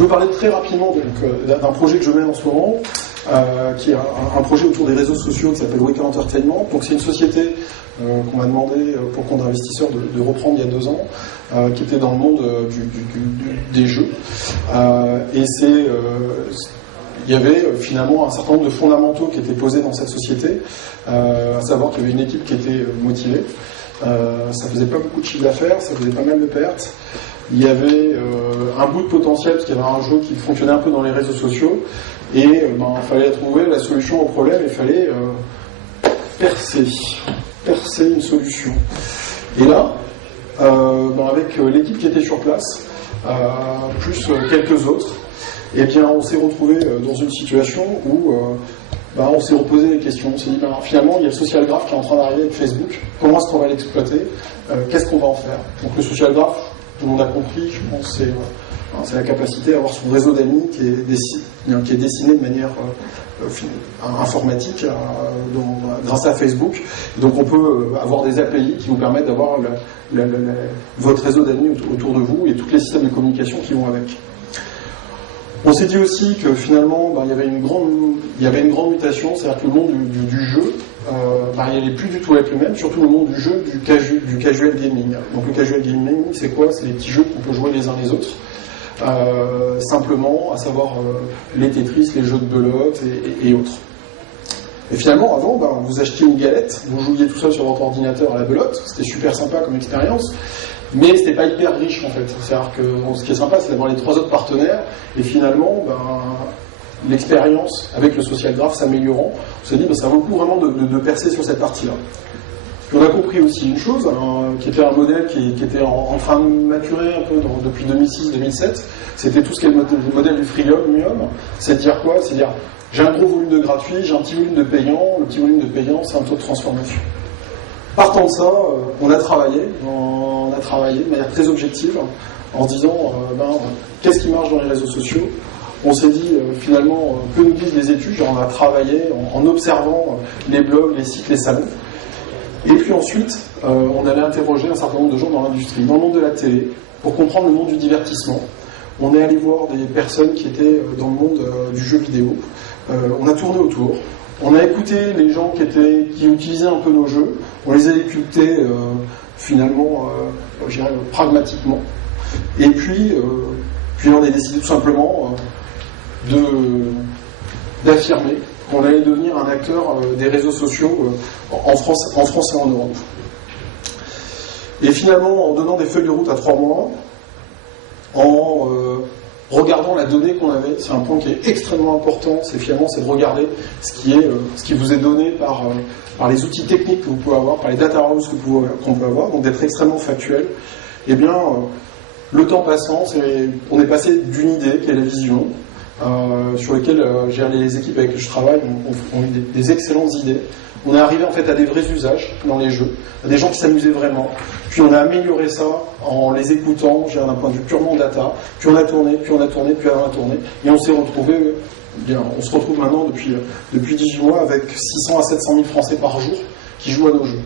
je veux parler très rapidement d'un projet que je mène en ce moment, qui est un projet autour des réseaux sociaux qui s'appelle Weka Entertainment. Donc c'est une société qu'on m'a demandé pour compte d'investisseurs de reprendre il y a 2 ans, qui était dans le monde des jeux. Et il y avait finalement un certain nombre de fondamentaux qui étaient posés dans cette société, à savoir qu'il y avait une équipe qui était motivée, ça faisait pas beaucoup de chiffre d'affaires, ça faisait pas mal de pertes. Il y avait un bout de potentiel, parce qu'il y avait un jeu qui fonctionnait un peu dans les réseaux sociaux, et il fallait trouver la solution au problème, il fallait percer une solution. Et là, avec l'équipe qui était sur place, plus quelques autres, et bien on s'est retrouvé dans une situation où on s'est reposé des questions. On s'est dit, finalement, il y a le social graph qui est en train d'arriver avec Facebook. Comment est-ce qu'on va l'exploiter? Qu'est-ce qu'on va en faire? Donc le social graph, tout le monde a compris, je pense, c'est la capacité à avoir son réseau d'amis qui est dessiné de manière informatique grâce à Facebook. Donc on peut avoir des API qui vous permettent d'avoir votre réseau d'amis autour de vous et tous les systèmes de communication qui vont avec. On s'est dit aussi que finalement il y avait une grande mutation, c'est-à-dire que le monde du jeu il n'allait plus du tout être le même, surtout le monde du jeu du casual gaming. Donc le casual gaming, c'est quoi? C'est les petits jeux qu'on peut jouer les uns les autres, simplement, à savoir les Tetris, les jeux de belote et autres. Et finalement, avant, vous achetiez une galette, vous jouiez tout seul sur votre ordinateur à la belote, c'était super sympa comme expérience, mais c'était pas hyper riche en fait. C'est-à-dire que ce qui est sympa, c'est d'avoir les 3 autres partenaires, et finalement, l'expérience avec le social graph s'améliorant, on s'est dit ça vaut le coup vraiment de percer sur cette partie-là. Puis on a compris aussi une chose, qui était un modèle qui était en train de maturer un peu depuis 2006-2007, c'était tout ce qui est le modèle du freemium, c'est de dire quoi? C'est de dire, j'ai un gros volume de gratuit, j'ai un petit volume de payant, le petit volume de payant, c'est un taux de transformation. Partant de ça, on a travaillé de manière très objective, en se disant, qu'est-ce qui marche dans les réseaux sociaux? On s'est dit, finalement, que nous disent les études? On a travaillé en observant les blogs, les sites, les salons. Et puis ensuite, on allait interroger un certain nombre de gens dans l'industrie, dans le monde de la télé, pour comprendre le monde du divertissement. On est allé voir des personnes qui étaient dans le monde du jeu vidéo. On a tourné autour. On a écouté les gens qui utilisaient un peu nos jeux. On les a écoutés finalement, je dirais, pragmatiquement. Et puis on a décidé tout simplement d'affirmer qu'on allait devenir un acteur des réseaux sociaux en France et en Europe. Et finalement, en donnant des feuilles de route à 3 mois, en regardant la donnée qu'on avait, c'est un point qui est extrêmement important, c'est de regarder ce qui vous est donné par les outils techniques que vous pouvez avoir, par les data house qu'on peut avoir, donc d'être extrêmement factuel. Et bien, le temps passant, on est passé d'une idée qui est la vision, sur lesquelles les équipes avec lesquelles je travaille ont eu des excellentes idées. On est arrivé en fait à des vrais usages dans les jeux, à des gens qui s'amusaient vraiment. Puis on a amélioré ça en les écoutant, d'un point de vue purement data. Puis on a tourné, et on s'est retrouvé. On se retrouve maintenant depuis 18 mois avec 600 à 700 000 Français par jour qui jouent à nos jeux.